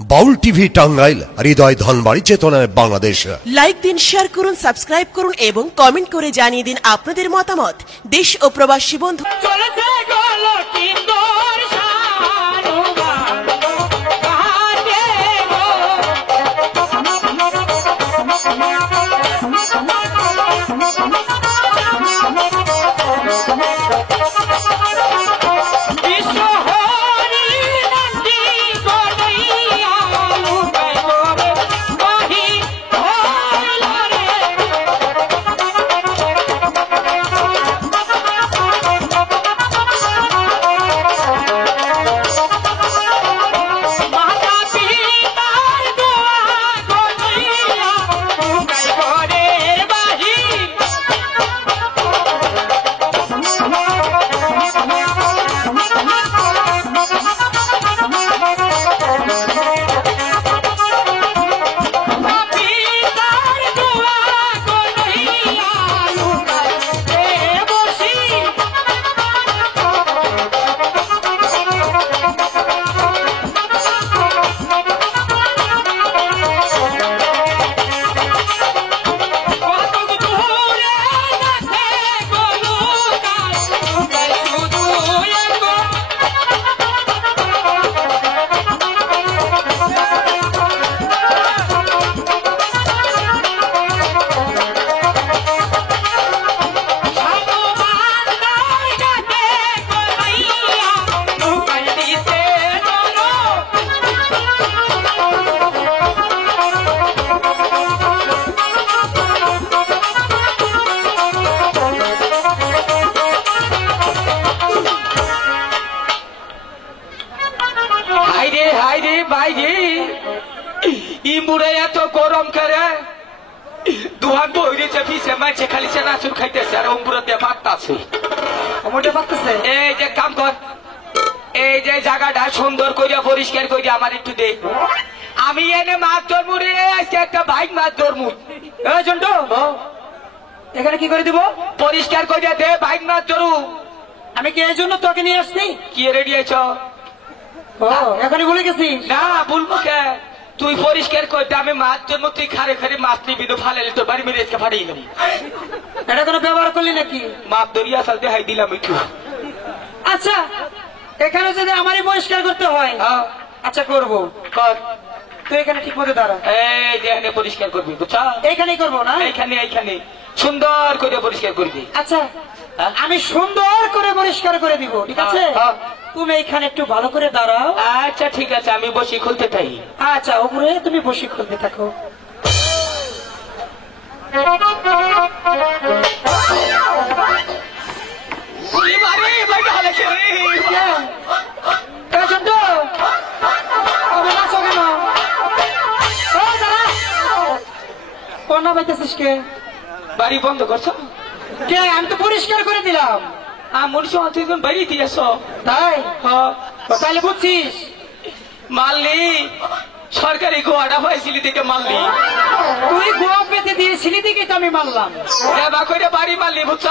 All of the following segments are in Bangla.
বাউল টিভি টাঙ্গাইল, হৃদয় ধনবাড়ি, চেতনায় বাংলাদেশ। লাইক দিন, শেয়ার করুন, সাবস্ক্রাইব করুন এবং কমেন্ট করে জানিয়ে দিন আপনাদের মতামত। দেশ ও প্রবাসী বন্ধু এত গরম করে দুহান বইরেছে পিছে মাইছে খালি চানাচুর খাইতেছে আর অম্বুরা দিয়ে মারতাছে। এই যে কাম কর, এই যে জায়গাটা সুন্দর করিয়া পরিষ্কার করিয়া আমার একটু দে। আমি এনে মাছ ধরমু রে, আজকে একটা বাইক মাছ ধরমু। এখানে কি করে দিব? পরিষ্কার করিয়া দে, বাইক মাছ ধরু। আমি কি এই জন্য তোকে নিয়ে আসছি? কি রেডি আছ? এখনই ভুলে গেছি? না বলবো কে, তুই পরিষ্কার করতে আমি মাছ জন্ম, তুই খারে খারে মাছ নিবি তো ফালে তোর বাড়ি মেরে ফাটিয়ে গেলি। এটা কোনো ব্যবহার করলি নাকি? মাপ দরিয়া সালতে হাই দিলাম একটু। আচ্ছা, এখানে যদি আমারই পরিষ্কার করতে হয়, আচ্ছা করবো। কর, তুই এখানে ঠিক মতো দাঁড়া। এই যে এখানে পরিষ্কার করবি, বুঝছা? এইখানেই করবো না? এইখানে এইখানে সুন্দর করে পরিষ্কার করবি। আচ্ছা, আমি সুন্দর করে পরিষ্কার করে দিব, ঠিক আছে? তুমি এইখানে একটু ভালো করে দাঁড়াও। আচ্ছা ঠিক আছে, আমি বসি খুলতে চাই। আচ্ছা, উপরে তুমি বসে খুলতে থাকো। কন্যা পাইতেছিস কে? বাড়ি বন্ধ করছো কে? আমি তো পরিষ্কার করে দিলাম। আমার তুই বাড়ি দিয়েছ তাই? তাহলে বুঝছিস? মারলি সরকারি গোয়াটা পাইছিলি দেখে মারলি। তুই গোয়া পেতে দিয়েছিলি দেখে তো আমি মারলাম। করে বাড়ি মারলি, বুঝছ?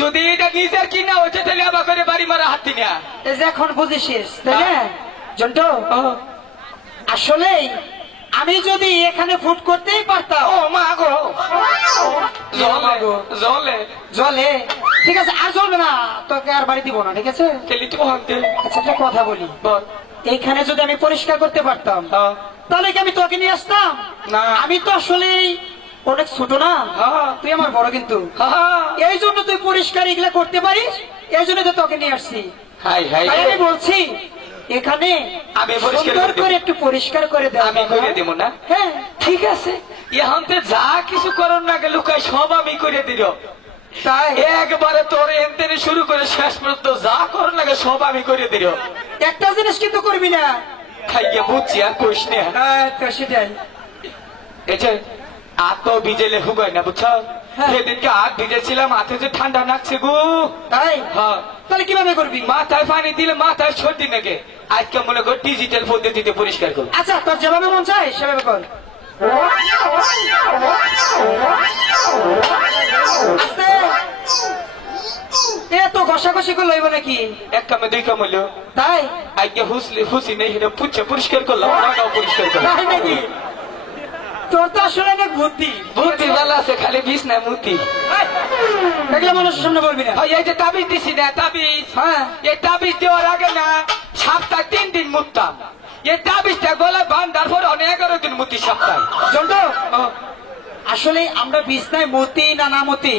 যদি এটা নিজের কিনা হচ্ছে তাহলে আবার করে বাড়ি মারা হাতি না। এই যে এখন বুঝেছিস, তাই না জন্টু? আসলে আমি যদি এখানে ফুট করতেই পারতাম। ও মা গো, জলে জলে জলে, ঠিক আছে, আর জ্বলবে না, তোকে আর বাড়ি দিব না, ঠিক আছে? আচ্ছা, একটা কথা বলি, এইখানে যদি আমি পরিষ্কার করতে পারতাম তাহলে কি আমি তোকে নিয়ে আসতাম? না, আমি তো আসলে অনেক ছোট না, তুই আমার বড়, কিন্তু এই জন্য তুই পরিষ্কার এগুলা করতে পারিস, এই জন্য তো তোকে নিয়ে আসছি। আমি বলছি এখানে আমি সুন্দর করে একটু পরিষ্কার করে দেব। আমি করে দেব না? হ্যাঁ ঠিক আছে, এখন তো যা কিছু করুন না গেল সব আমি করে দিল। তাই একবারে তোর এনতেনে শুরু করে শেষ পর্যন্ত যা করুন না সব আমি করে দিল। একটা জিনিস কিন্তু করবি না। খাইয়া বুঝছি, আর কইস না। সেটাই, এই যে হাত তো ভিজেলে হুগায় না, বুঝছ? সেদিনকে হাত ভিজেছিলাম, হাতে যে ঠান্ডা লাগছে গো। তাই? হ্যাঁ। তাহলে কিভাবে করবি? মাথায় পানি দিলে মাথায় সর্দি নাকি, আজকে মনে কর ডিজিটাল পদ্ধতিতে পরিষ্কার করবো। আচ্ছা, তোর যেভাবে মন চায় সেভাবে কর। আস্তে এ তো ঘষাঘষি করে লইব নাকি? এক কামে দুই কাম হইলো। তাই আগে হুসি নেই এটা পুচ্ছে পরিষ্কার করলাম, ওটাও পরিষ্কার করলাম। তাই নাকি? তোর তো আসলে অনেক বুদ্ধি। বুদ্ধি ভালো আছে, খালি বিষ না মুতি। এগুলো মানুষের সামনে বলবি না। এই যে তাবিজ দিছি না, তাবিজ, হ্যাঁ এই তাবিজ দেওয়ার আগে না সপ্তাহে 3 দিন মুততাম। এই তাবিজটা গলায় বাঁধার পর 11 দিন মুতি সপ্তাহে। জন্টু, আসলে আমরা বিছনায় মতি না না মতি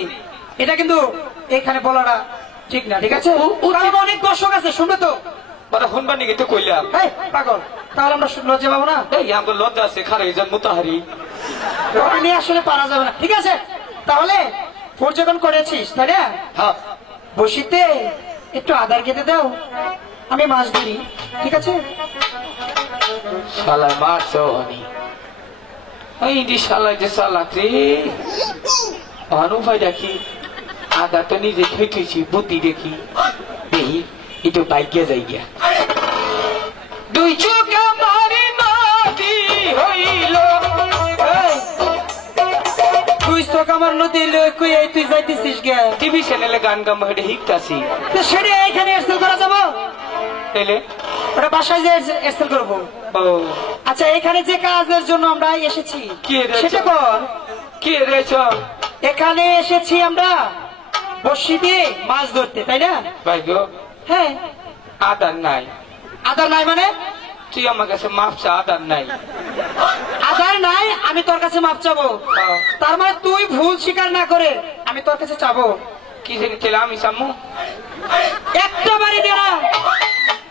এটা কিন্তু এখানে বলাটা ঠিক না, ঠিক আছে? কারণ অনেক দর্শক আছে, শুনবে তো। বড় হুনবানি কিন্তু কইলাম। এই পাগল, তাহলে আমরা লজ্জা পাবো না? এই আমার লজ্জা আছে, খারে এই মুতাহারি ওটা নিয়ে আসলে পারা যাবে না, ঠিক আছে? তাহলে ফোর যখন করেছিস তাই না, হ্যাঁ বসিতে একটু আদার খেতে দাও, আমি মাছ ধরি, ঠিক আছে? শালা মারছো আমি এই দি শালা যে শালা রে অনুভব দেখি আদা তো নিজে খেতেছি বুদ্ধি দেখি দেখি একটু বাইকে যাই গিয়া দুই চোখ মারি নদী হইল তুই তো আমার নদী কই তুই যাইতেছিস গে? টিভি চ্যানেলে গান গাম হেঁটে হিকতাছি তো সেটা এখানে এক্সেল করা যাবো? এলে ওটা বাসায় যে এক্সেল করবো। ও আচ্ছা, এখানে যে কাজের জন্য আমরা এসেছি কি রে সেটা কর। কি রেছ এখানে এসেছি আমরা বড়শি দিয়ে মাছ ধরতে, তাই না? ভাই গো হ্যাঁ। আদার নাই। আদার নাই মানে? তুই আমার কাছে মাপ চা, আদার নাই। আদার নাই, আমি তোর কাছে মাপ চাবো। তার মানে তুই ভুল স্বীকার না করে আমি তোর কাছে চাবো। কি জানি ছেলে আমি সামু একটা বাড়ি দে না।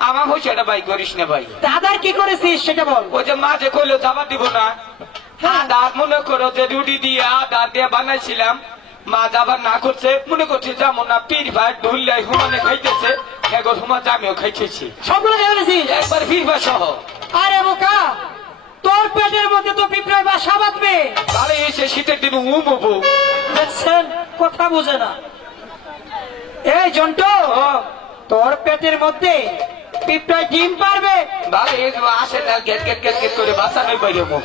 আমার হয়েছে এটা ভাই করিস না ভাই। আদার কি করেছিস সেটা বল। ওই যে মাঝে কইলো যাবা দিব না, আদা মনে করো যে রুটি দিয়ে আদা দিয়ে বানাইছিলাম, মা যাবার না করছে, মনে করছে যেমন না পীর ভাই ঢুললাই হুমানে খাইতেছে, এগো হুমা আমিও খাইতেছি সবগুলো খেয়ে ফেলেছিস একবার পীর ভাই সহ। আরে বোকা, তোর পেটের মধ্যে তো পিঁপড়ায় বাসা বাঁধবে। তাহলে এসে শীতের দিন উমবো। দেখছেন, কথা বুঝে না। এই জন্টু, তোর পেটের মধ্যে পিঁপড়ায় ডিম পারবে। ভালো আসে না, গেট গেট গেট গেট করে বাঁচানোই বাইরে মুখ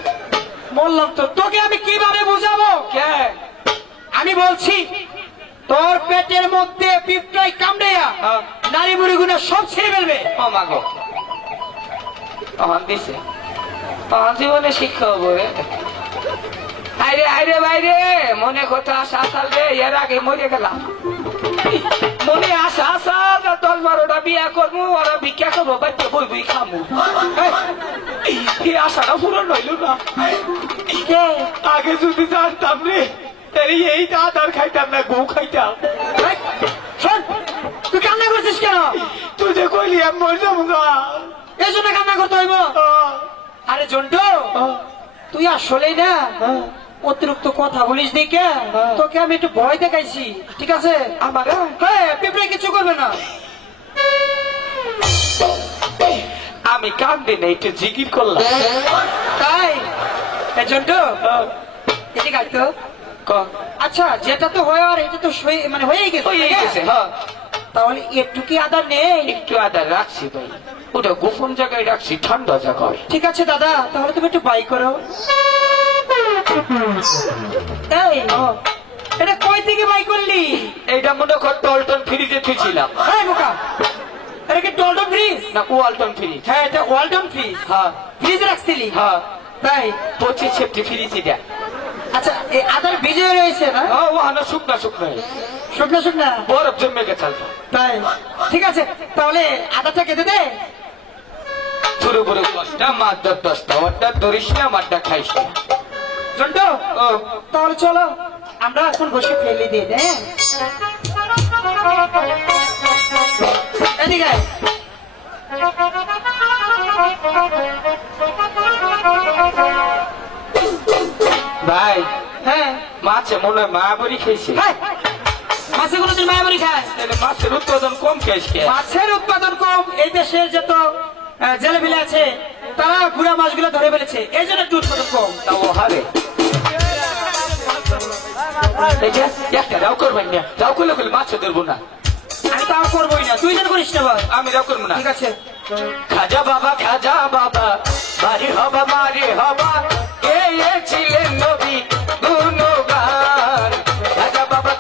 বললাম তো, তোকে আমি কিভাবে বুঝাবো? কে আমি বলছি তোর পেটের মধ্যে পিঁপড়ায় কামড়েয়া নারী বুড়ি গুলো সব ছেড়ে ফেলবে। ও মাগো তখন দিছে, তখন জীবনে শিক্ষা হবো রে। আইরে আইরে বাইরে মনে কথা আশা আসাল রে, এর আগে মরে গেলাম। মনে আশা আসাল 10-12টা বিয়া করবো, ওরা ভিক্ষা করবো, বাচ্চা বই বই খামু। এই আশাটা পুরো নইল না। আগে যদি জানতাম রে, এই আদার খাইতাম না, গৌ খাইতাম। শোন, তুই কান্না করছিস কেন? তুই যে কইলি আমি মরে যাবো না, এই জন্য কান্না করতে হইব? আরে জন্টু, তুই আসলেই না অতিরিক্ত কথা বলিস দেখে তোকে আমি একটু ভয় দেখাইছি, ঠিক আছে? আমার হ্যাঁ, পিঁপড়ে কিছু করবে না। আমি কান্দে না, একটু জিকির করলাম। তাই জন্টু এদিকে আয় তো। আচ্ছা, যেটা তো হয় আর এটা তো মানে হয়েই গেছে, হয়ে গেছে। হ্যাঁ, তাহলে একটু কি আদার নেই? একটু আদা রাখছি ভাই, ওটা গোপন জায়গায় রাখছি, ঠান্ডা জায়গায়। ঠিক আছে দাদা, তাহলে তুমি একটু বাই করো। এই, এটা কই থেকে বাই করলি? এইটা মনে কর টলটন ফ্রিজে থুইছিলাম। এই বোকা, এটা কি টলটন ফ্রিজ? না, ওয়ালটন ফ্রিজ। হ্যাঁ, এটা ওয়ালটন ফ্রিজ। হ্যাঁ ফ্রিজ রাখছিলি? হ্যাঁ, তাই 25 সেপ্টি ফ্রিজ এটা। আচ্ছা, এই আদার বীজ রয়েছে না? হ্যাঁ, ওখানে শুকনা শুকনা শুকনা শুকনা বরফ জমে গেছে। তাই ঠিক আছে, তাহলে আদাটা কেটে দে। পুরো পুরো 10টা মাদ্দা 10টা, ওটা ধরিস না, মাদ্দা খাইস না। জন্টু, তাহলে চলো আমরা এখন বসে ফেলে দিয়ে দে। এদিকে আয়। ভাই হ্যাঁ, মাছে মনে হয় মায়াবরি খেয়েছে। মাছে কোনোদিন মায়াবরি খায়? মাছের উৎপাদন কম খেয়েছে। মাছের উৎপাদন কম, এই দেশের যত জেলেবিলে আছে তারা গুড়া মাছগুলো ধরে ফেলেছে, এই জন্য একটু উৎপাদন কম। তাও হারে একটা রাও করবেন না, রাও করলে করলে মাছ ধরবো না। আমি তাও করবোই না, তুই যেন করিস না। আমি রাও করবো না, ঠিক আছে। খাজা বাবা বাড়ি হবা মারি হবা, এ ছিলেন নবী গুণগান। খাজা বাবা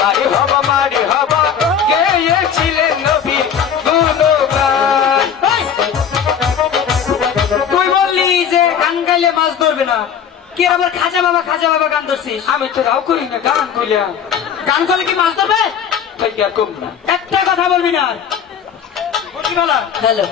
বাড়ি হবা মারি হবা, গান গাইলে মাছ ধরবে না। কি আবার খাজা বাবা গান ধরছিস? আমি তো রাও করি না, গান কইলাম। গান করলে কি মাছ ধরবে? তাই কি আর কম না। একটা কথা বলবি না। বলবি বলা। হ্যালো